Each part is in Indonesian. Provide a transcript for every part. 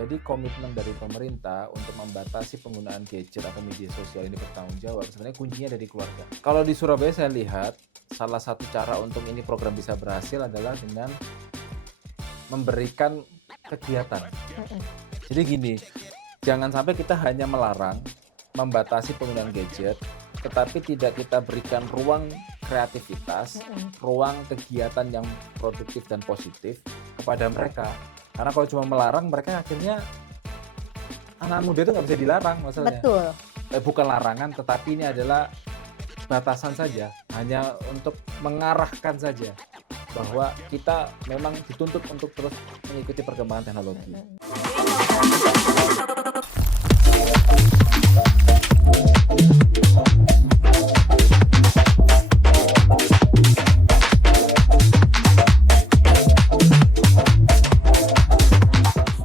Jadi komitmen dari pemerintah untuk membatasi penggunaan gadget atau media sosial ini bertanggung jawab sebenarnya kuncinya dari keluarga. Kalau di Surabaya saya lihat salah satu cara untuk ini program bisa berhasil adalah dengan memberikan kegiatan. Jadi gini, jangan sampai kita hanya melarang, membatasi penggunaan gadget, tetapi tidak kita berikan ruang kreativitas, ruang kegiatan yang produktif dan positif kepada mereka. Karena kalau cuma melarang, mereka akhirnya anak muda itu nggak bisa dilarang maksudnya. Betul. Bukan larangan, tetapi ini adalah batasan saja, hanya untuk mengarahkan saja bahwa kita memang dituntut untuk terus mengikuti perkembangan teknologi.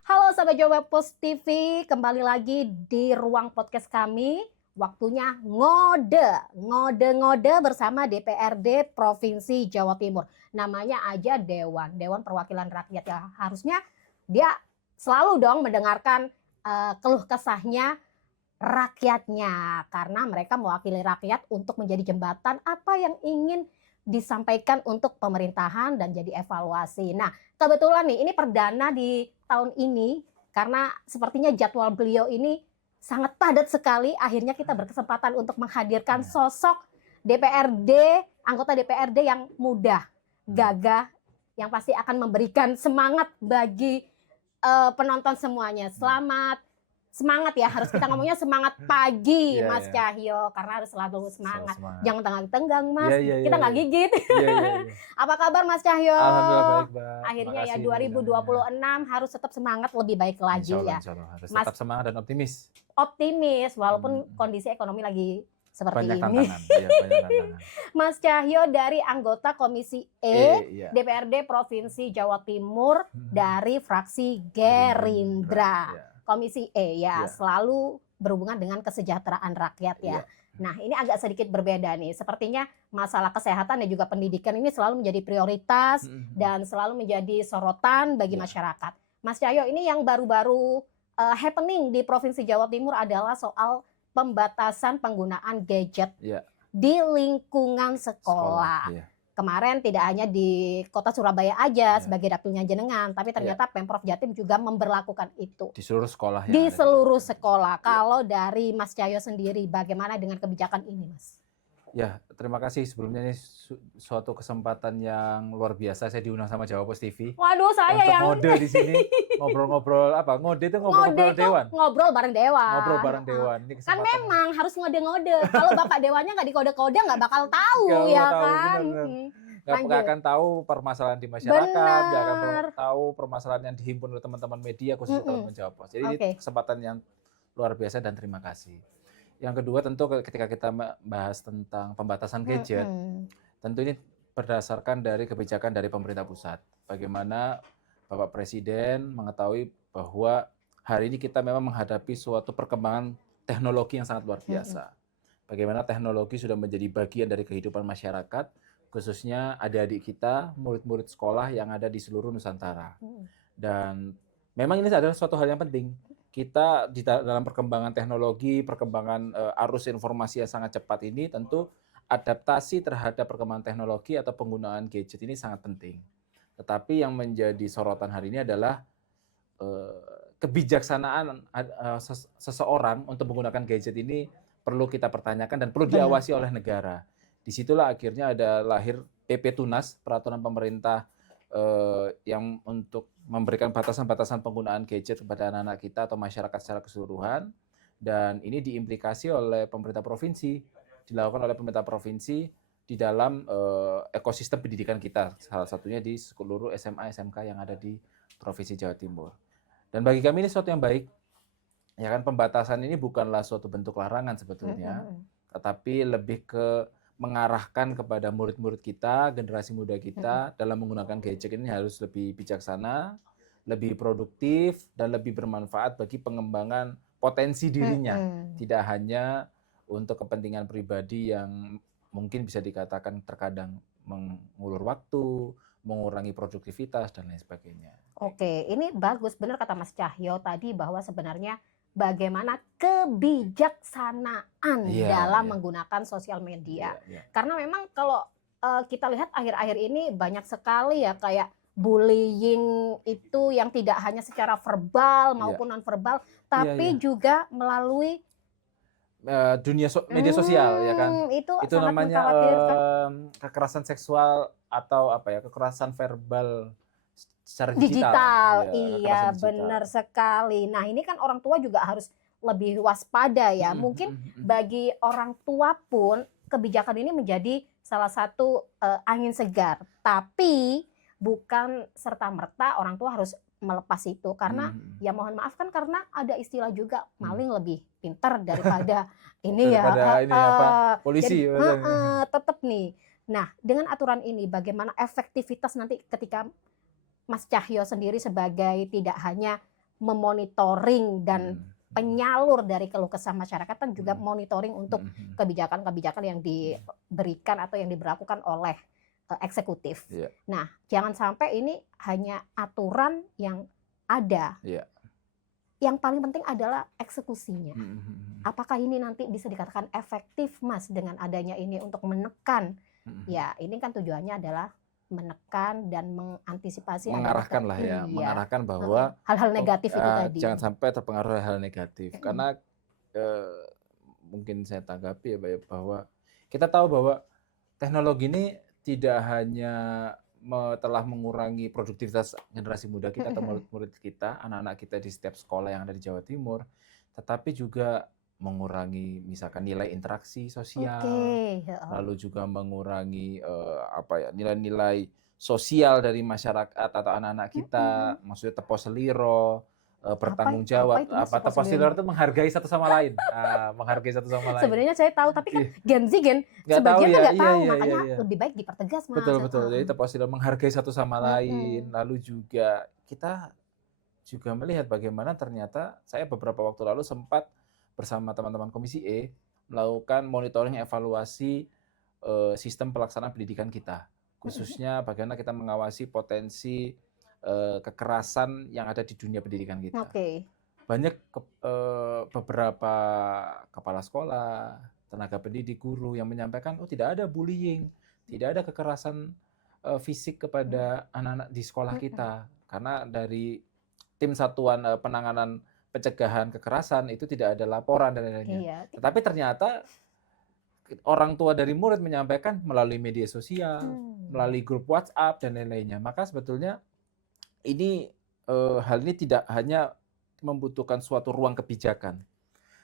Halo Sobat Jawa Post TV, kembali lagi di ruang podcast kami. Waktunya ngode bersama DPRD Provinsi Jawa Timur. Namanya aja Dewan Perwakilan Rakyat, ya harusnya dia selalu dong mendengarkan keluh kesahnya rakyatnya, karena mereka mewakili rakyat untuk menjadi jembatan apa yang ingin disampaikan untuk pemerintahan dan jadi evaluasi. Nah, kebetulan nih ini perdana di tahun ini karena sepertinya jadwal beliau ini sangat padat sekali. Akhirnya kita berkesempatan untuk menghadirkan sosok anggota DPRD yang muda, gagah, yang pasti akan memberikan semangat bagi penonton semuanya. Semangat ya, harus kita ngomongnya semangat pagi, Mas Cahyo, karena harus selalu semangat. Jangan tenggang-tenggang, Mas. Kita nggak gigit. Apa kabar, Mas Cahyo? Alhamdulillah baik, Mbak. Akhirnya ya 2026 harus tetap semangat lebih baik lagi ya. Insya Allah harus tetap semangat dan optimis. Optimis walaupun kondisi ekonomi lagi seperti banyak ini. Tantangan. Ya, banyak tantangan. Mas Cahyo dari anggota Komisi DPRD Provinsi Jawa Timur dari fraksi Gerindra. Komisi selalu berhubungan dengan kesejahteraan rakyat ya. Nah, ini agak sedikit berbeda nih. Sepertinya masalah kesehatan dan juga pendidikan ini selalu menjadi prioritas dan selalu menjadi sorotan bagi masyarakat. Mas Cahyo, ini yang baru-baru happening di Provinsi Jawa Timur adalah soal pembatasan penggunaan gadget di lingkungan sekolah. Kemarin tidak hanya di kota Surabaya aja sebagai dapilnya jenengan, tapi ternyata Pemprov Jatim juga memberlakukan itu. Di seluruh sekolah. Di seluruh sekolah. Kalau dari Mas Cahyo sendiri, bagaimana dengan kebijakan ini, Mas? Ya, terima kasih. Sebelumnya ini suatu kesempatan yang luar biasa saya diundang sama Jawa Post TV. Waduh, saya untuk yang ngode di sini, ngobrol-ngobrol apa? Ngode itu ngobrol dewan. Ngobrol bareng dewan. Ngobrol bareng dewan. Ini kan memang harus ngode-ngode. Kalau Bapak dewannya nggak dikode-kode nggak bakal tahu ya kan. Nggak akan tahu permasalahan di masyarakat, nggak akan tahu permasalahan yang dihimpun oleh teman-teman media khusus teman-teman Jawa Post. Jadi ini kesempatan yang luar biasa dan terima kasih. Yang kedua tentu ketika kita bahas tentang pembatasan gadget, tentu ini berdasarkan dari kebijakan dari pemerintah pusat. Bagaimana Bapak Presiden mengetahui bahwa hari ini kita memang menghadapi suatu perkembangan teknologi yang sangat luar biasa. Bagaimana teknologi sudah menjadi bagian dari kehidupan masyarakat, khususnya adik-adik kita, murid-murid sekolah yang ada di seluruh Nusantara. Dan memang ini adalah suatu hal yang penting. Kita dalam perkembangan teknologi, perkembangan arus informasi yang sangat cepat ini, tentu adaptasi terhadap perkembangan teknologi atau penggunaan gadget ini sangat penting. Tetapi yang menjadi sorotan hari ini adalah kebijaksanaan seseorang untuk menggunakan gadget ini perlu kita pertanyakan dan perlu diawasi oleh negara. Disitulah akhirnya ada lahir PP Tunas, peraturan pemerintah yang untuk memberikan batasan-batasan penggunaan gadget kepada anak-anak kita atau masyarakat secara keseluruhan, dan ini diimplikasi oleh pemerintah provinsi, dilakukan oleh pemerintah provinsi di dalam ekosistem pendidikan kita, salah satunya di seluruh SMA SMK yang ada di Provinsi Jawa Timur. Dan bagi kami ini sesuatu yang baik, ya kan, pembatasan ini bukanlah suatu bentuk larangan sebetulnya, tetapi lebih ke mengarahkan kepada murid-murid kita, generasi muda kita dalam menggunakan gadget ini harus lebih bijaksana, lebih produktif, dan lebih bermanfaat bagi pengembangan potensi dirinya. Tidak hanya untuk kepentingan pribadi yang mungkin bisa dikatakan terkadang mengulur waktu, mengurangi produktivitas dan lain sebagainya. Oke, ini bagus, benar kata Mas Cahyo tadi bahwa sebenarnya bagaimana kebijaksanaan dalam menggunakan sosial media. Karena memang kalau kita lihat akhir-akhir ini banyak sekali ya kayak bullying itu yang tidak hanya secara verbal maupun non-verbal, tapi juga melalui dunia media sosial ya kan. Itu namanya kekerasan seksual atau kekerasan verbal secara digital. Iya, benar sekali. Nah, ini kan orang tua juga harus lebih waspada ya. Mungkin bagi orang tua pun kebijakan ini menjadi salah satu angin segar. Tapi bukan serta-merta orang tua harus melepas itu karena ya mohon maaf kan karena ada istilah juga maling lebih pintar daripada ini ya polisi. Jadi, tetap nih. Nah, dengan aturan ini bagaimana efektivitas nanti ketika Mas Cahyo sendiri sebagai tidak hanya memonitoring dan penyalur dari keluh kesah masyarakat kan juga monitoring untuk kebijakan-kebijakan yang diberikan atau yang diberlakukan oleh eksekutif. Nah, jangan sampai ini hanya aturan yang ada. Yang paling penting adalah eksekusinya. Apakah ini nanti bisa dikatakan efektif, Mas, dengan adanya ini untuk menekan? Ya, ini kan tujuannya adalah menekan dan mengantisipasi mengarahkan lah ya, mengarahkan bahwa hal-hal negatif itu tadi. Jangan sampai terpengaruh hal negatif. Karena mungkin saya tanggapi ya bahwa kita tahu bahwa teknologi ini tidak hanya telah mengurangi produktivitas generasi muda kita atau murid-murid kita, anak-anak kita di setiap sekolah yang ada di Jawa Timur, tetapi juga mengurangi misalkan nilai interaksi sosial, lalu juga mengurangi nilai-nilai sosial dari masyarakat atau anak-anak kita, maksudnya tepo seliro, bertanggung jawab. Tepo seliro itu menghargai satu sama lain, menghargai satu sama lain. Sebenarnya saya tahu, tapi kan Gen Z sebagian nggak tahu, makanya lebih baik dipertegas, Mas. Betul. Jadi tepo seliro menghargai satu sama lain, lalu juga kita juga melihat bagaimana ternyata saya beberapa waktu lalu sempat bersama teman-teman Komisi E melakukan monitoring evaluasi sistem pelaksanaan pendidikan kita, khususnya bagaimana kita mengawasi potensi kekerasan yang ada di dunia pendidikan kita. Banyak beberapa kepala sekolah, tenaga pendidik, guru yang menyampaikan tidak ada bullying, tidak ada kekerasan fisik kepada anak-anak di sekolah kita, karena dari tim satuan penanganan pencegahan kekerasan itu tidak ada laporan dan lain-lainnya. Tetapi ternyata orang tua dari murid menyampaikan melalui media sosial, melalui grup WhatsApp dan lain-lainnya. Maka sebetulnya ini hal ini tidak hanya membutuhkan suatu ruang kebijakan,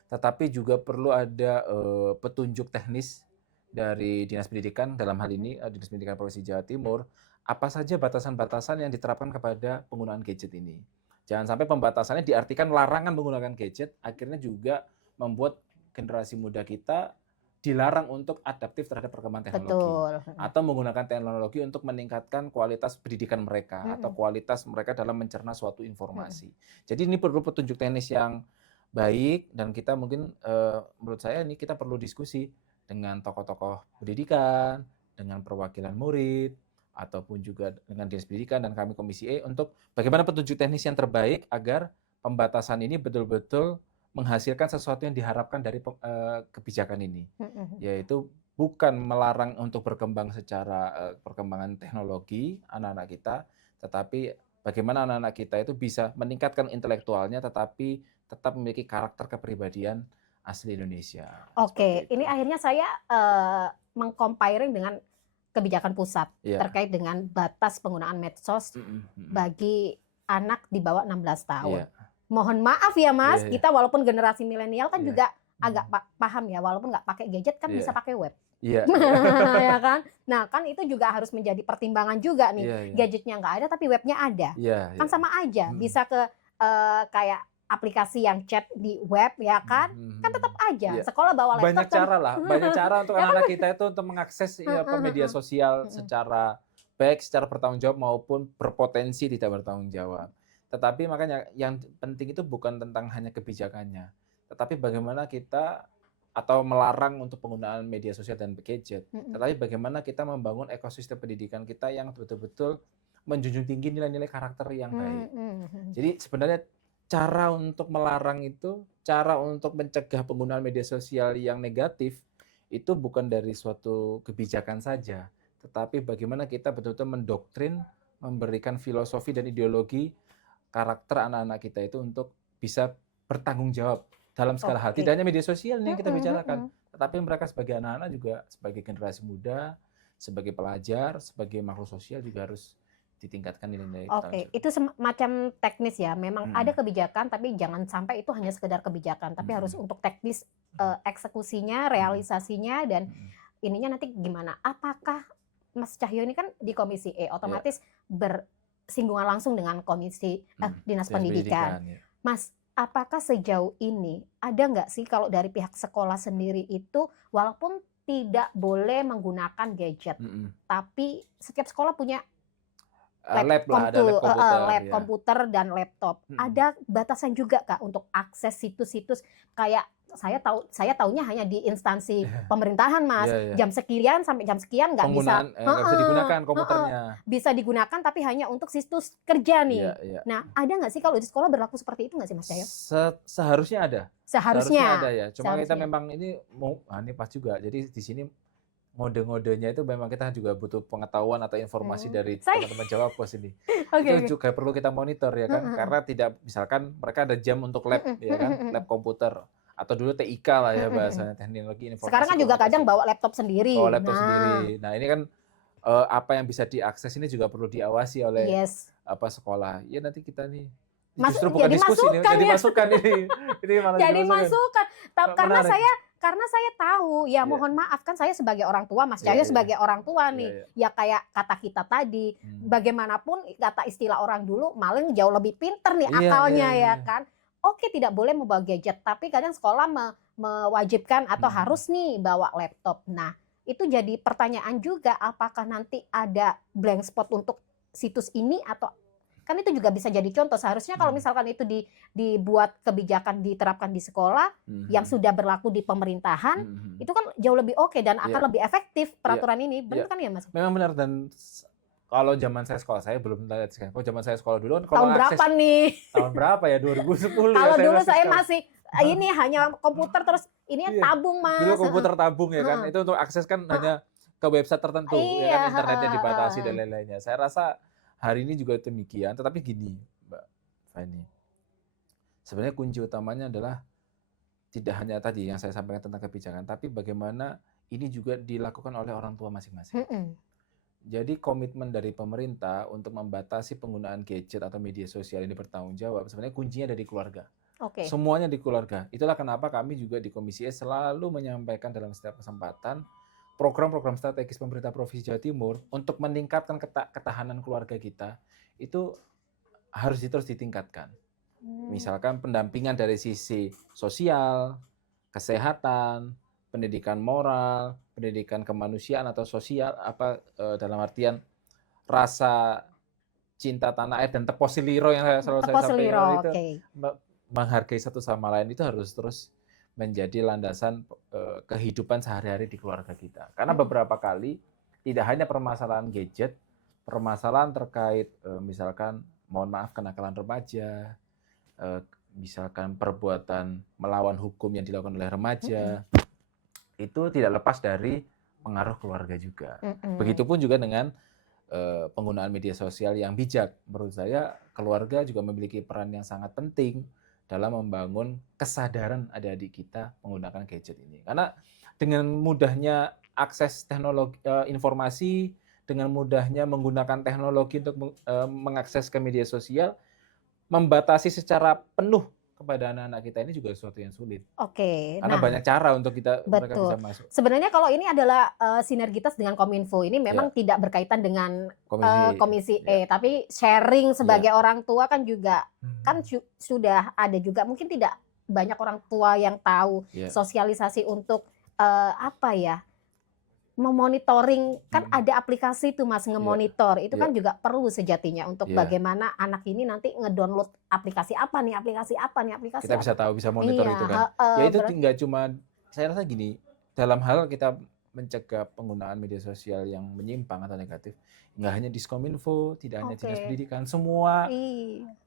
tetapi juga perlu ada petunjuk teknis dari Dinas Pendidikan, dalam hal ini Dinas Pendidikan Provinsi Jawa Timur, apa saja batasan-batasan yang diterapkan kepada penggunaan gadget ini. Jangan sampai pembatasannya diartikan larangan menggunakan gadget, akhirnya juga membuat generasi muda kita dilarang untuk adaptif terhadap perkembangan teknologi. Atau menggunakan teknologi untuk meningkatkan kualitas pendidikan mereka, atau kualitas mereka dalam mencerna suatu informasi. Jadi ini perlu petunjuk teknis yang baik, dan kita mungkin, menurut saya ini kita perlu diskusi dengan tokoh-tokoh pendidikan, dengan perwakilan murid, ataupun juga dengan Dinas Pendidikan dan kami Komisi E untuk bagaimana petunjuk teknis yang terbaik agar pembatasan ini betul-betul menghasilkan sesuatu yang diharapkan dari kebijakan ini, yaitu bukan melarang untuk berkembang secara perkembangan teknologi anak-anak kita, tetapi bagaimana anak-anak kita itu bisa meningkatkan intelektualnya tetapi tetap memiliki karakter kepribadian asli Indonesia. Ini akhirnya saya meng-comparing dengan kebijakan pusat terkait dengan batas penggunaan medsos bagi anak di bawah 16 tahun. Mohon maaf ya Mas, kita walaupun generasi milenial kan juga agak paham ya, walaupun nggak pakai gadget kan bisa pakai web. Ya kan? Nah kan itu juga harus menjadi pertimbangan juga nih. Gadgetnya nggak ada tapi webnya ada. Kan sama aja, bisa ke kayak aplikasi yang chat di web ya kan, kan tetap aja sekolah bawa laptop. Banyak cara lah, banyak cara untuk anak-anak kita itu untuk mengakses media sosial secara baik, secara bertanggung jawab maupun berpotensi tidak bertanggung jawab. Tetapi makanya yang penting itu bukan tentang hanya kebijakannya, tetapi bagaimana kita atau melarang untuk penggunaan media sosial dan gadget, tetapi bagaimana kita membangun ekosistem pendidikan kita yang betul-betul menjunjung tinggi nilai-nilai karakter yang baik. Jadi sebenarnya cara untuk melarang itu, cara untuk mencegah penggunaan media sosial yang negatif itu bukan dari suatu kebijakan saja, tetapi bagaimana kita betul-betul mendoktrin, memberikan filosofi dan ideologi karakter anak-anak kita itu untuk bisa bertanggung jawab dalam segala hal. Tidak hanya media sosial yang kita bicarakan, tetapi mereka sebagai anak-anak juga, sebagai generasi muda, sebagai pelajar, sebagai makhluk sosial juga harus ditingkatkan nilai-nilai. Itu semacam teknis ya. Memang ada kebijakan, tapi jangan sampai itu hanya sekedar kebijakan, tapi harus untuk teknis eksekusinya, realisasinya, dan ininya nanti gimana. Apakah Mas Cahyo ini kan di Komisi E, otomatis bersinggungan langsung dengan Komisi Dinas Pendidikan. Mas, apakah sejauh ini ada nggak sih kalau dari pihak sekolah sendiri itu walaupun tidak boleh menggunakan gadget, tapi setiap sekolah punya lab komputer dan laptop. Ada batasan juga Kak untuk akses situs-situs kayak saya taunya hanya di instansi pemerintahan Mas. Jam sekian sampai jam sekian nggak bisa digunakan komputernya. Bisa digunakan tapi hanya untuk situs kerja nih. Nah, ada nggak sih kalau di sekolah berlaku seperti itu nggak sih Mas Cahyo? Seharusnya ada. Seharusnya ada ya. Cuma kita memang ini ini pas juga. Jadi di sini ngode-ngodenya itu memang kita juga butuh pengetahuan atau informasi dari teman-teman Jawa Pos ini. Itu juga perlu kita monitor ya kan, karena tidak, misalkan mereka ada jam untuk lab ya kan, lab komputer atau dulu TIK lah ya bahasanya, teknologi informasi. Sekarang kan juga kadang bawa laptop sendiri. Nah, ini kan apa yang bisa diakses ini juga perlu diawasi oleh sekolah. Ya nanti kita nih justru bukan diskusi nih, jadi masukan ini. Ini malah jadi masukan. Karena saya tahu, ya mohon maaf kan saya sebagai orang tua, Mas Cahyo sebagai orang tua nih, ya kayak kata kita tadi, bagaimanapun kata istilah orang dulu, maling jauh lebih pinter nih akalnya ya kan. Oke, tidak boleh membawa gadget, tapi kadang sekolah mewajibkan atau harus nih bawa laptop. Nah, itu jadi pertanyaan juga, apakah nanti ada blank spot untuk situs ini atau kan itu juga bisa jadi contoh. Seharusnya kalau misalkan itu dibuat kebijakan diterapkan di sekolah yang sudah berlaku di pemerintahan, itu kan jauh lebih oke dan akan lebih efektif peraturan ini. Benar kan ya Mas? Memang benar, dan kalau zaman saya sekolah, saya belum lihat sekarang. Kalau zaman saya sekolah dulu kan tahun berapa nih? Tahun berapa ya? 2010 kalau dulu saya masih ini hanya komputer terus ini tabung Mas. Dulu komputer tabung ya kan. Itu untuk akses kan hanya ke website tertentu ya kan, internetnya dibatasi dan lain-lainnya. Saya rasa hari ini juga demikian, tetapi gini Mbak Fani. Sebenarnya kunci utamanya adalah tidak hanya tadi yang saya sampaikan tentang kebijakan, tapi bagaimana ini juga dilakukan oleh orang tua masing-masing. Jadi komitmen dari pemerintah untuk membatasi penggunaan gadget atau media sosial ini bertanggung jawab, sebenarnya kuncinya dari keluarga. Semuanya di keluarga. Itulah kenapa kami juga di Komisi E selalu menyampaikan dalam setiap kesempatan program-program strategis pemerintah Provinsi Jawa Timur untuk meningkatkan ketahanan keluarga kita itu harus terus ditingkatkan. Misalkan pendampingan dari sisi sosial, kesehatan, pendidikan moral, pendidikan kemanusiaan atau sosial, dalam artian rasa cinta tanah air dan teposiliro yang selalu saya sampaikan itu, menghargai satu sama lain itu harus terus menjadi landasan kehidupan sehari-hari di keluarga kita. Karena beberapa kali tidak hanya permasalahan gadget, permasalahan terkait misalkan mohon maaf kenakalan remaja, misalkan perbuatan melawan hukum yang dilakukan oleh remaja, itu tidak lepas dari pengaruh keluarga juga. Begitupun juga dengan penggunaan media sosial yang bijak. Menurut saya keluarga juga memiliki peran yang sangat penting dalam membangun kesadaran adik-adik kita menggunakan gadget ini. Karena dengan mudahnya akses teknologi informasi, dengan mudahnya menggunakan teknologi untuk mengakses ke media sosial, membatasi secara penuh kepada anak-anak kita ini juga sesuatu yang sulit. Karena banyak cara untuk mereka bisa masuk. Sebenarnya kalau ini adalah sinergitas dengan Kominfo, ini memang tidak berkaitan dengan Komisi E, tapi sharing sebagai orang tua kan juga kan sudah ada juga, mungkin tidak banyak orang tua yang tahu sosialisasi untuk memonitoring, kan ada aplikasi tuh Mas, ngemonitor, itu kan juga perlu sejatinya untuk bagaimana anak ini nanti ngedownload aplikasi apa nih. Kita bisa tahu, bisa monitor itu kan. Ya itu nggak cuma saya rasa gini, dalam hal kita mencegah penggunaan media sosial yang menyimpang atau negatif, nggak hanya Diskominfo, tidak hanya Dinas Pendidikan, semua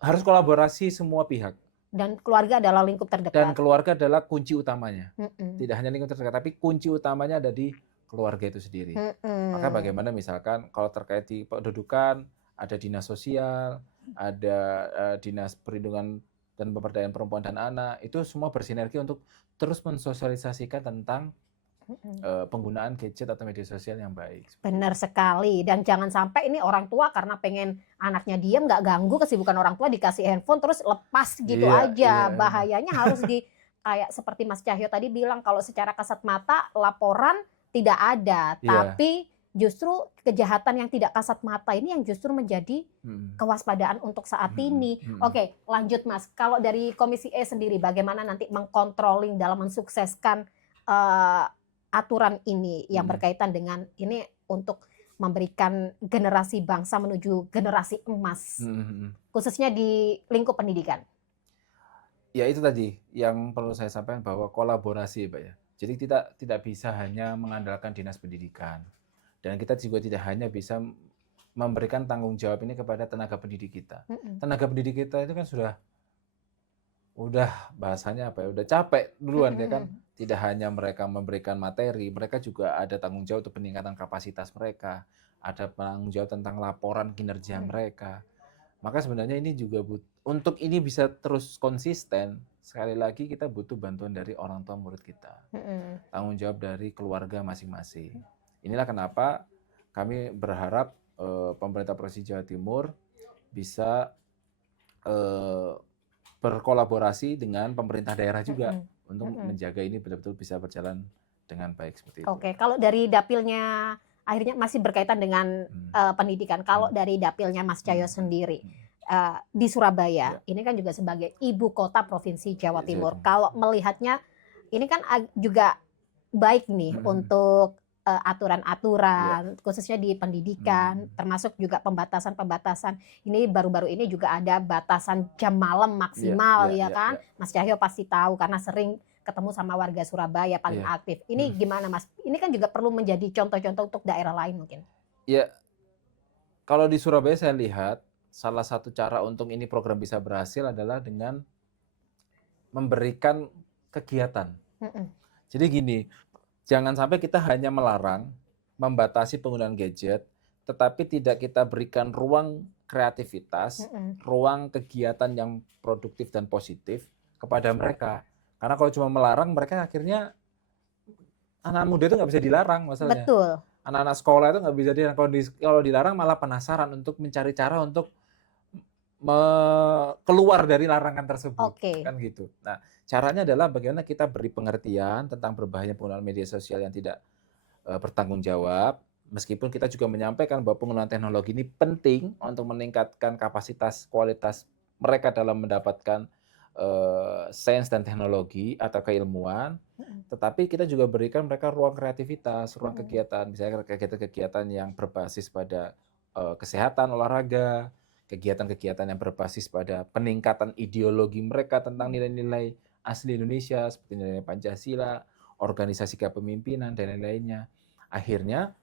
harus kolaborasi semua pihak. Dan keluarga adalah lingkup terdekat. Dan keluarga adalah kunci utamanya. Tidak hanya lingkup terdekat, tapi kunci utamanya ada di keluarga itu sendiri. Maka bagaimana misalkan kalau terkait di kedudukan, ada dinas sosial, ada dinas perlindungan dan pemberdayaan perempuan dan anak, itu semua bersinergi untuk terus mensosialisasikan tentang penggunaan gadget atau media sosial yang baik. Benar sekali, dan jangan sampai ini orang tua karena pengen anaknya diam, nggak ganggu kesibukan orang tua, dikasih handphone terus lepas gitu aja. Bahayanya harus kayak seperti Mas Cahyo tadi bilang, kalau secara kasat mata laporan tidak ada, tapi justru kejahatan yang tidak kasat mata ini yang justru menjadi kewaspadaan untuk saat ini. Oke, lanjut Mas. Kalau dari Komisi E sendiri, bagaimana nanti mengkontrolling dalam mensukseskan aturan ini yang berkaitan dengan ini untuk memberikan generasi bangsa menuju generasi emas, khususnya di lingkup pendidikan? Ya itu tadi yang perlu saya sampaikan, bahwa kolaborasi Pak ya. Jadi kita tidak bisa hanya mengandalkan dinas pendidikan, dan kita juga tidak hanya bisa memberikan tanggung jawab ini kepada tenaga pendidik kita. Tenaga pendidik kita itu kan udah bahasanya apa ya, udah capek duluan ya kan. Tidak hanya mereka memberikan materi, mereka juga ada tanggung jawab untuk peningkatan kapasitas mereka, ada tanggung jawab tentang laporan kinerja mereka. Maka sebenarnya ini juga untuk ini bisa terus konsisten, sekali lagi kita butuh bantuan dari orang tua murid kita, tanggung jawab dari keluarga masing-masing. Inilah kenapa kami berharap pemerintah Provinsi Jawa Timur bisa berkolaborasi dengan pemerintah daerah juga untuk menjaga ini betul-betul bisa berjalan dengan baik seperti itu. Oke, kalau dari dapilnya akhirnya masih berkaitan dengan pendidikan. Kalau dari dapilnya Mas Cahyo sendiri di Surabaya, ini kan juga sebagai ibu kota Provinsi Jawa Timur. Kalau melihatnya ini kan juga baik nih untuk aturan-aturan khususnya di pendidikan, termasuk juga pembatasan-pembatasan. Ini baru-baru ini juga ada batasan jam malam maksimal kan. Mas Cahyo pasti tahu karena sering ketemu sama warga Surabaya paling aktif. Ini gimana Mas? Ini kan juga perlu menjadi contoh-contoh untuk daerah lain mungkin. Ya, kalau di Surabaya saya lihat salah satu cara untuk ini program bisa berhasil adalah dengan memberikan kegiatan. Jadi gini, jangan sampai kita hanya melarang, membatasi penggunaan gadget, tetapi tidak kita berikan ruang kreativitas, ruang kegiatan yang produktif dan positif kepada mereka. Karena kalau cuma melarang, mereka akhirnya anak muda itu nggak bisa dilarang masalahnya. Betul. Anak-anak sekolah itu nggak bisa dilarang. Kalau dilarang malah penasaran untuk mencari cara untuk keluar dari larangan tersebut. Kan gitu. Nah, caranya adalah bagaimana kita beri pengertian tentang berbahaya penggunaan media sosial yang tidak bertanggung jawab, meskipun kita juga menyampaikan bahwa penggunaan teknologi ini penting untuk meningkatkan kapasitas kualitas mereka dalam mendapatkan sains dan teknologi atau keilmuan, tetapi kita juga berikan mereka ruang kreativitas, ruang kegiatan, misalnya kegiatan-kegiatan yang berbasis pada kesehatan, olahraga, kegiatan-kegiatan yang berbasis pada peningkatan ideologi mereka tentang nilai-nilai asli Indonesia seperti nilai Pancasila, organisasi kepemimpinan dan lain-lainnya. Akhirnya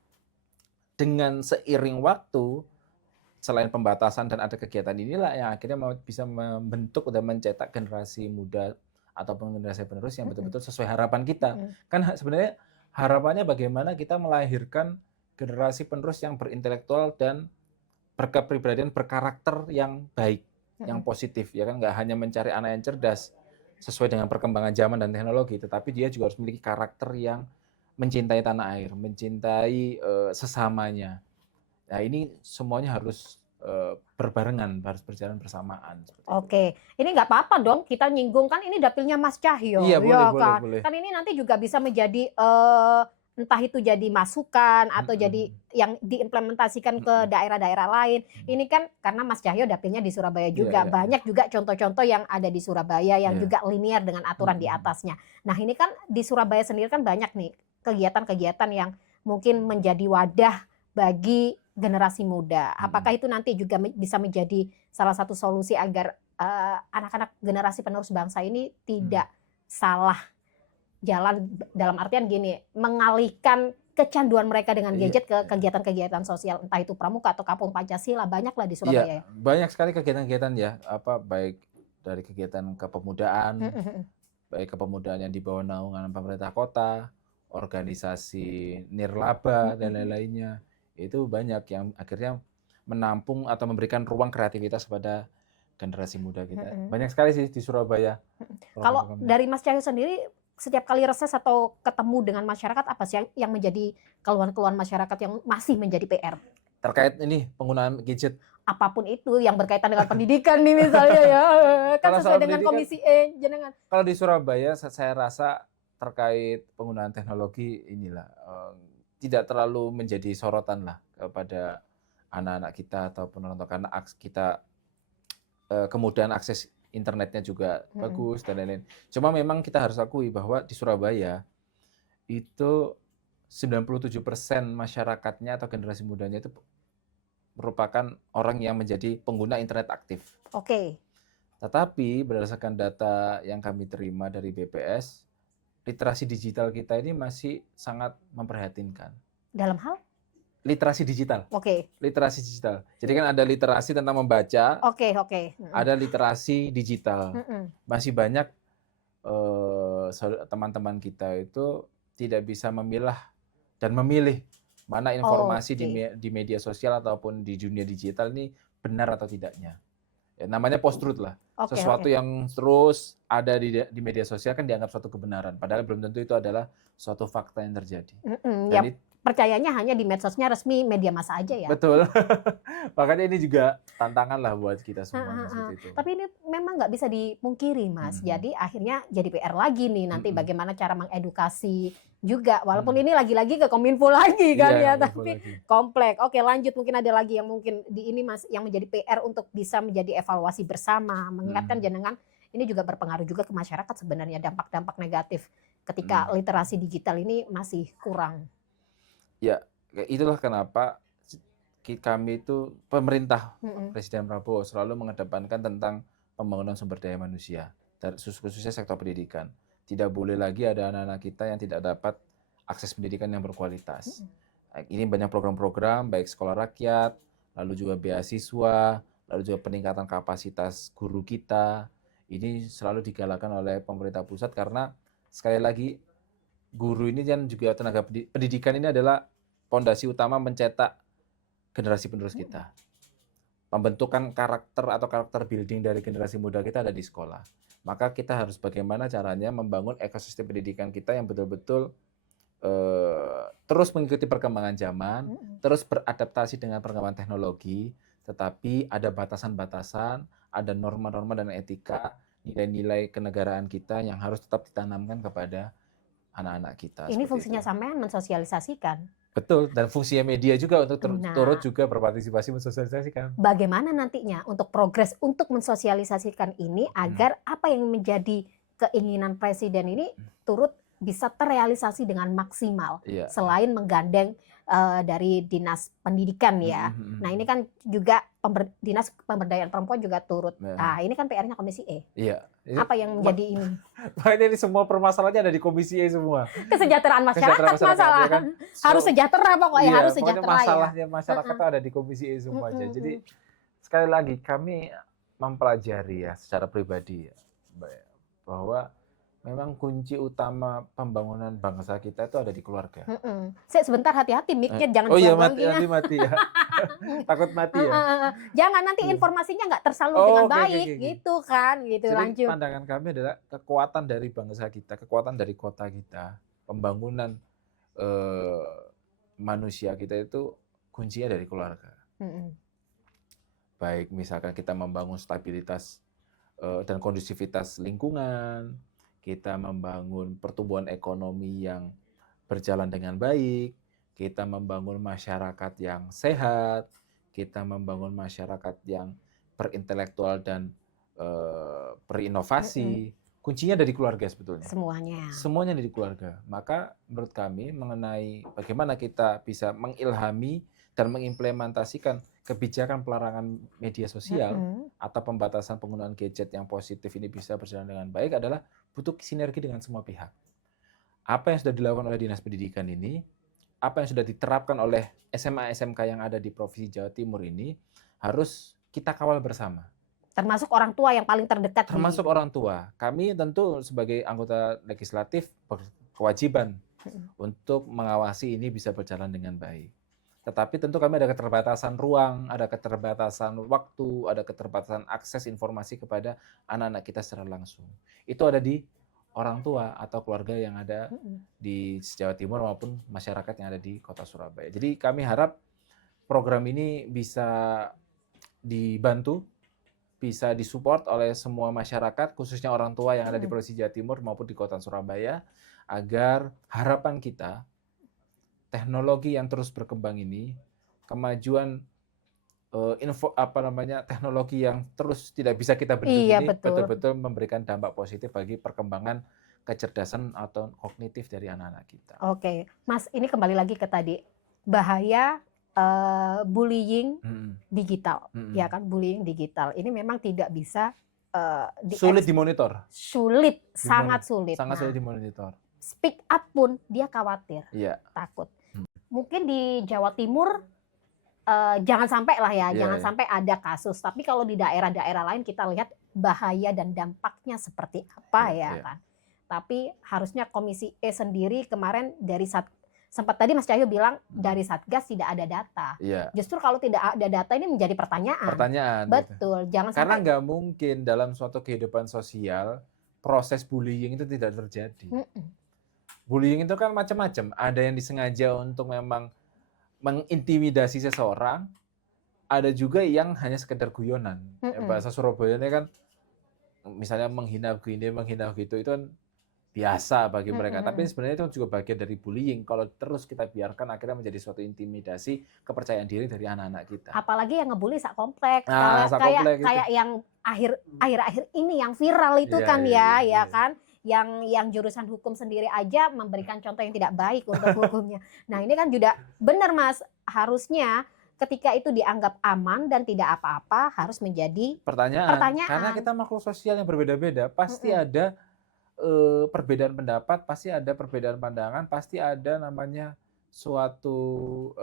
dengan seiring waktu, selain pembatasan dan ada kegiatan inilah yang akhirnya bisa membentuk dan mencetak generasi muda ataupun generasi penerus yang betul-betul sesuai harapan kita. Kan sebenarnya harapannya bagaimana kita melahirkan generasi penerus yang berintelektual dan berkepribadian, berkarakter yang baik, yang positif, ya kan, nggak hanya mencari anak yang cerdas sesuai dengan perkembangan zaman dan teknologi, tetapi dia juga harus memiliki karakter yang mencintai tanah air, mencintai sesamanya. Nah ini semuanya harus berbarengan, harus berjalan bersamaan. Oke, ini nggak apa-apa dong kita nyinggung, kan ini dapilnya Mas Cahyo. Iya, kan? boleh. Kan ini nanti juga bisa menjadi entah itu jadi masukan atau jadi yang diimplementasikan ke daerah-daerah lain. Ini kan karena Mas Cahyo dapilnya di Surabaya juga, banyak juga contoh-contoh yang ada di Surabaya yang juga linear dengan aturan di atasnya. Nah ini kan di Surabaya sendiri kan banyak nih kegiatan-kegiatan yang mungkin menjadi wadah bagi generasi muda. Apakah itu nanti juga bisa menjadi salah satu solusi agar anak-anak generasi penerus bangsa ini tidak salah jalan dalam artian gini, mengalihkan kecanduan mereka dengan gadget ke kegiatan-kegiatan sosial, entah itu pramuka atau kampung Pancasila, banyaklah di Surabaya. Iya, banyak sekali kegiatan-kegiatan ya, baik dari kegiatan kepemudaan, baik kepemudaan yang di bawah naungan pemerintah kota, organisasi nirlaba dan lain-lainnya. Itu banyak yang akhirnya menampung atau memberikan ruang kreativitas pada generasi muda kita. Banyak sekali sih di Surabaya. Kalau dari Mas Cahyo sendiri, setiap kali reses atau ketemu dengan masyarakat, apa sih yang menjadi keluhan-keluhan masyarakat yang masih menjadi PR? Terkait ini penggunaan gadget. Apapun itu yang berkaitan dengan pendidikan nih misalnya ya, kan sesuai dengan Komisi E, jenengan. Kalau di Surabaya saya rasa terkait penggunaan teknologi inilah tidak terlalu menjadi sorotan lah kepada anak-anak kita ataupun orang tua, karena kita kemudahan akses internetnya juga bagus dan lain-lain. Cuma memang kita harus akui bahwa di Surabaya itu 97% masyarakatnya atau generasi mudanya itu merupakan orang yang menjadi pengguna internet aktif. Oke. Tetapi berdasarkan data yang kami terima dari BPS, literasi digital kita ini masih sangat memprihatinkan. Dalam hal? Literasi digital. Oke. Literasi digital. Jadi kan ada literasi tentang membaca. Oke. Ada literasi digital. Masih banyak teman-teman kita itu tidak bisa memilah dan memilih mana informasi di media sosial ataupun di dunia digital ini benar atau tidaknya. Ya, namanya post-truth lah. Sesuatu yang terus ada di media sosial kan dianggap suatu kebenaran. Padahal belum tentu itu adalah suatu fakta yang terjadi. Dan percayanya hanya di medsosnya resmi media massa aja ya. Betul. Makanya ini juga tantangan lah buat kita semua. Tapi ini memang nggak bisa dipungkiri, Mas. Jadi akhirnya jadi PR lagi nih nanti bagaimana cara mengedukasi juga. Walaupun ini lagi-lagi ke Kominfo lagi kan ya, tapi komplek. Oke, lanjut, mungkin ada lagi yang mungkin di ini Mas yang menjadi PR untuk bisa menjadi evaluasi bersama, mengingatkan jenengan ini juga berpengaruh juga ke masyarakat sebenarnya, dampak-dampak negatif ketika literasi digital ini masih kurang. Ya, itulah kenapa kami itu pemerintah Presiden Prabowo selalu mengedepankan tentang pembangunan sumber daya manusia, khususnya sektor pendidikan. Tidak boleh lagi ada anak-anak kita yang tidak dapat akses pendidikan yang berkualitas. Ini banyak program-program baik sekolah rakyat, lalu juga beasiswa, lalu juga peningkatan kapasitas guru kita. Ini selalu digalakan oleh pemerintah pusat karena sekali lagi guru ini kan juga tenaga pendidikan ini adalah fondasi utama mencetak generasi penerus kita. Pembentukan karakter atau karakter building dari generasi muda kita ada di sekolah. Maka kita harus bagaimana caranya membangun ekosistem pendidikan kita yang betul-betul terus mengikuti perkembangan zaman, terus beradaptasi dengan perkembangan teknologi, tetapi ada batasan-batasan, ada norma-norma dan etika, nilai-nilai kenegaraan kita yang harus tetap ditanamkan kepada anak-anak kita. Ini fungsinya sampean mensosialisasikan. Betul, dan fungsinya media juga untuk turut juga berpartisipasi mensosialisasikan. Bagaimana nantinya untuk progres untuk mensosialisasikan ini agar apa yang menjadi keinginan Presiden ini turut bisa terrealisasi dengan maksimal, selain menggandeng dari Dinas Pendidikan ya. Nah ini kan juga Dinas Pemberdayaan Perempuan juga turut. Nah ini kan PR-nya Komisi E. Iya. Apa yang menjadi ini? Makanya ini semua permasalahannya ada di Komisi E semua. Kesejahteraan masyarakat masalah. Ya kan? Harus sejahtera pokoknya, harus sejahtera masalahnya masyarakat ada di Komisi E semua aja. Jadi sekali lagi kami mempelajari ya secara pribadi ya, bahwa memang kunci utama pembangunan bangsa kita itu ada di keluarga. Sebentar, hati-hati mic-nya jangan mati ya. Takut mati ya. Jangan nanti informasinya nggak tersalur dengan baik gitu kan, gitu. Jadi lanjut. Pandangan kami adalah kekuatan dari bangsa kita, kekuatan dari kota kita, pembangunan manusia kita itu kuncinya dari keluarga. Baik misalkan kita membangun stabilitas dan kondusivitas lingkungan, kita membangun pertumbuhan ekonomi yang berjalan dengan baik, kita membangun masyarakat yang sehat, kita membangun masyarakat yang berintelektual dan berinovasi. Kuncinya dari keluarga sebetulnya. Semuanya dari keluarga. Maka menurut kami mengenai bagaimana kita bisa mengilhami dan mengimplementasikan kebijakan pelarangan media sosial atau pembatasan penggunaan gadget yang positif ini bisa berjalan dengan baik adalah butuh sinergi dengan semua pihak. apa yang sudah dilakukan oleh Dinas Pendidikan ini, apa yang sudah diterapkan oleh SMA SMK yang ada di Provinsi Jawa Timur ini harus kita kawal bersama. Termasuk orang tua yang paling terdekat. Termasuk orang tua. Kami tentu sebagai anggota legislatif berkewajiban untuk mengawasi ini bisa berjalan dengan baik. Tetapi tentu kami ada keterbatasan ruang, ada keterbatasan waktu, ada keterbatasan akses informasi kepada anak-anak kita secara langsung. Itu ada di orang tua atau keluarga yang ada di Jawa Timur maupun masyarakat yang ada di Kota Surabaya. Jadi kami harap program ini bisa dibantu, bisa disupport oleh semua masyarakat, khususnya orang tua yang ada di Provinsi Jawa Timur maupun di Kota Surabaya, agar harapan kita teknologi yang terus berkembang ini, kemajuan teknologi yang terus tidak bisa kita bendung ini betul-betul memberikan dampak positif bagi perkembangan kecerdasan atau kognitif dari anak-anak kita. Oke, Mas, ini kembali lagi ke tadi bahaya bullying digital, ya kan, bullying digital ini memang tidak bisa sulit dimonitor. Sangat sulit. Sangat sulit dimonitor. Speak up pun dia khawatir, takut. Mungkin di Jawa Timur jangan sampai lah ya, jangan sampai ada kasus. Tapi kalau di daerah-daerah lain kita lihat bahaya dan dampaknya seperti apa kan. Tapi harusnya Komisi E sendiri kemarin dari sempat tadi Mas Cahyo bilang dari Satgas tidak ada data. Justru kalau tidak ada data ini menjadi pertanyaan. Betul, gitu. Jangan karena nggak mungkin dalam suatu kehidupan sosial proses bullying itu tidak terjadi. Bullying itu kan macam-macam. Ada yang disengaja untuk memang mengintimidasi seseorang, ada juga yang hanya sekedar guyonan. Bahasa Surabayanya kan misalnya menghina begini, menghina gitu, itu kan biasa bagi mereka. Tapi sebenarnya itu juga bagian dari bullying. Kalau terus kita biarkan akhirnya menjadi suatu intimidasi kepercayaan diri dari anak-anak kita. Apalagi yang ngebully sak komplek. Kayak yang akhir-akhir ini yang viral itu kan. Yang jurusan hukum sendiri aja memberikan contoh yang tidak baik untuk hukumnya. Nah ini kan juga benar Mas, harusnya ketika itu dianggap aman dan tidak apa-apa harus menjadi pertanyaan. Karena kita makhluk sosial yang berbeda-beda, pasti ada perbedaan pendapat, pasti ada perbedaan pandangan, pasti ada namanya suatu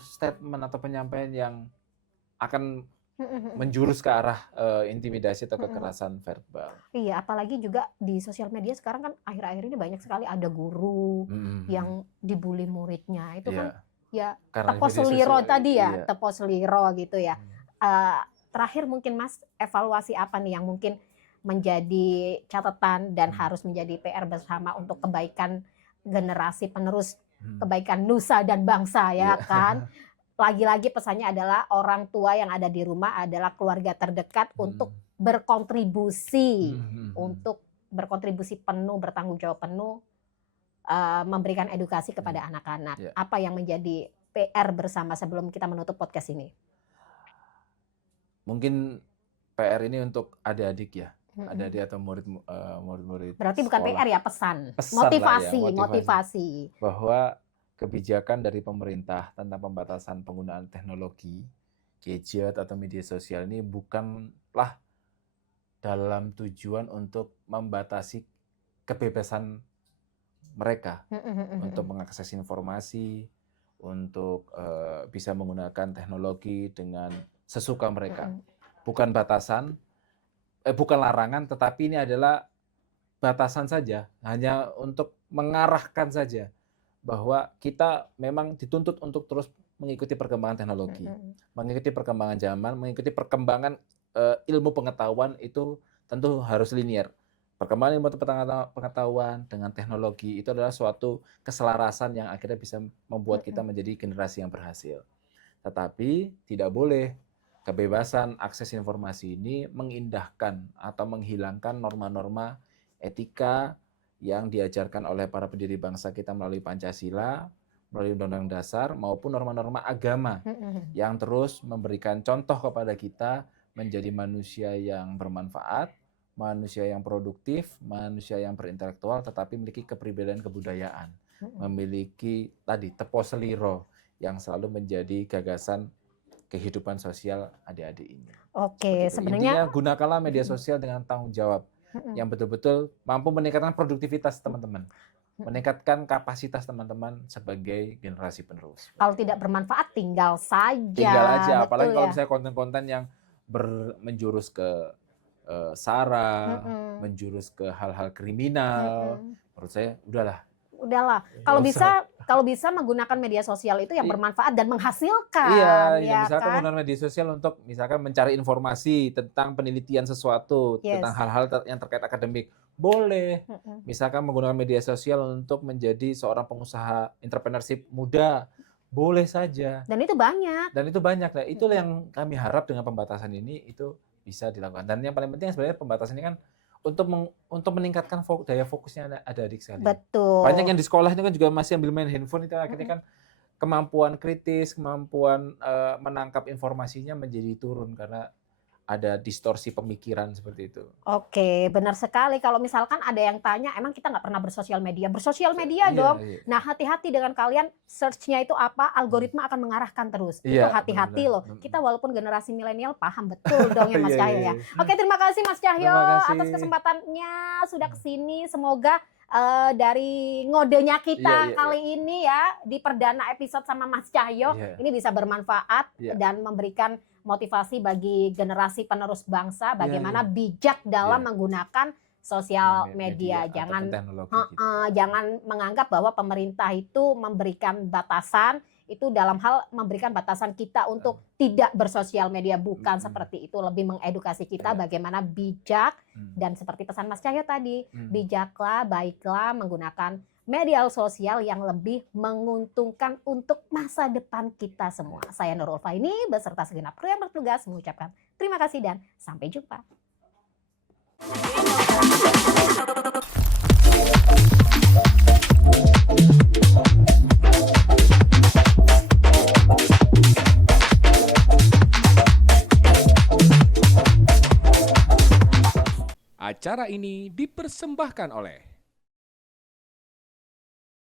statement atau penyampaian yang akan menjurus ke arah intimidasi atau kekerasan verbal. Iya, apalagi juga di sosial media sekarang kan akhir-akhir ini banyak sekali ada guru yang dibully muridnya. Itu kan ya tepos seliro tadi ya, tepos seliro gitu ya. Terakhir mungkin Mas, evaluasi apa nih yang mungkin menjadi catatan dan harus menjadi PR bersama untuk kebaikan generasi penerus, kebaikan nusa dan bangsa ya kan. Lagi-lagi pesannya adalah orang tua yang ada di rumah adalah keluarga terdekat untuk berkontribusi, penuh, bertanggung jawab penuh, memberikan edukasi kepada anak-anak. Apa yang menjadi PR bersama sebelum kita menutup podcast ini? Mungkin PR ini untuk adik-adik ya, adik-adik atau murid-murid. Berarti bukan sekolah. PR ya, pesan motivasi. Bahwa kebijakan dari pemerintah tentang pembatasan penggunaan teknologi, gadget atau media sosial ini bukanlah dalam tujuan untuk membatasi kebebasan mereka untuk mengakses informasi, untuk bisa menggunakan teknologi dengan sesuka mereka. Bukan batasan, bukan larangan, tetapi ini adalah batasan saja, hanya untuk mengarahkan saja. Bahwa kita memang dituntut untuk terus mengikuti perkembangan teknologi, mengikuti perkembangan zaman, mengikuti perkembangan ilmu pengetahuan itu tentu harus linear. Perkembangan ilmu pengetahuan dengan teknologi itu adalah suatu keselarasan yang akhirnya bisa membuat kita menjadi generasi yang berhasil. Tetapi tidak boleh kebebasan akses informasi ini mengindahkan atau menghilangkan norma-norma etika yang diajarkan oleh para pendiri bangsa kita melalui Pancasila, melalui Undang-Undang Dasar, maupun norma-norma agama yang terus memberikan contoh kepada kita menjadi manusia yang bermanfaat, manusia yang produktif, manusia yang berintelektual, tetapi memiliki kepribadian kebudayaan, memiliki tadi tepos seliro yang selalu menjadi gagasan kehidupan sosial adik-adik ini. Oke, sebenarnya intinya gunakanlah media sosial dengan tanggung jawab. yang betul-betul mampu meningkatkan produktivitas teman-teman, meningkatkan kapasitas teman-teman sebagai generasi penerus. Kalau tidak bermanfaat tinggal saja. Tinggal aja, betul apalagi kalau ya? misalnya konten-konten yang menjurus ke sara, menjurus ke hal-hal kriminal, menurut saya udahlah. Kalau bisa menggunakan media sosial itu yang bermanfaat dan menghasilkan. Iya, ya misalkan kan? menggunakan media sosial untuk misalkan mencari informasi tentang penelitian sesuatu, tentang hal-hal yang terkait akademik, boleh. Misalkan menggunakan media sosial untuk menjadi seorang pengusaha entrepreneurship muda, boleh saja. Dan itu banyak. Nah, itulah yang kami harap dengan pembatasan ini itu bisa dilakukan. Dan yang paling penting sebenarnya pembatasan ini kan untuk meningkatkan daya fokusnya adik-adik sekalian. Betul. Banyak yang di sekolah ini kan juga masih ambil main handphone, itu akhirnya kan kemampuan kritis, kemampuan menangkap informasinya menjadi turun karena ada distorsi pemikiran seperti itu. Oke, benar sekali. Kalau misalkan ada yang tanya, emang kita nggak pernah bersosial media? Bersosial media dong. Iya. Nah, hati-hati dengan kalian search-nya itu apa, algoritma akan mengarahkan terus. Itu hati-hati loh. Kita walaupun generasi milenial paham betul dong ya Mas Cahyo ya. Oke, terima kasih Mas Cahyo atas kesempatannya sudah kesini. Semoga dari ngodenya kita kali ini ya, di perdana episode sama Mas Cahyo, ini bisa bermanfaat dan memberikan motivasi bagi generasi penerus bangsa bagaimana bijak dalam menggunakan sosial media. Jangan menganggap bahwa pemerintah itu memberikan batasan, itu dalam hal memberikan batasan kita untuk tidak bersosial media, bukan seperti itu. Lebih mengedukasi kita bagaimana bijak, dan seperti pesan Mas Cahyo tadi, bijaklah, baiklah menggunakan media sosial yang lebih menguntungkan untuk masa depan kita semua. Saya Nurul Faini beserta segenap kru yang bertugas mengucapkan terima kasih dan sampai jumpa. Acara ini dipersembahkan oleh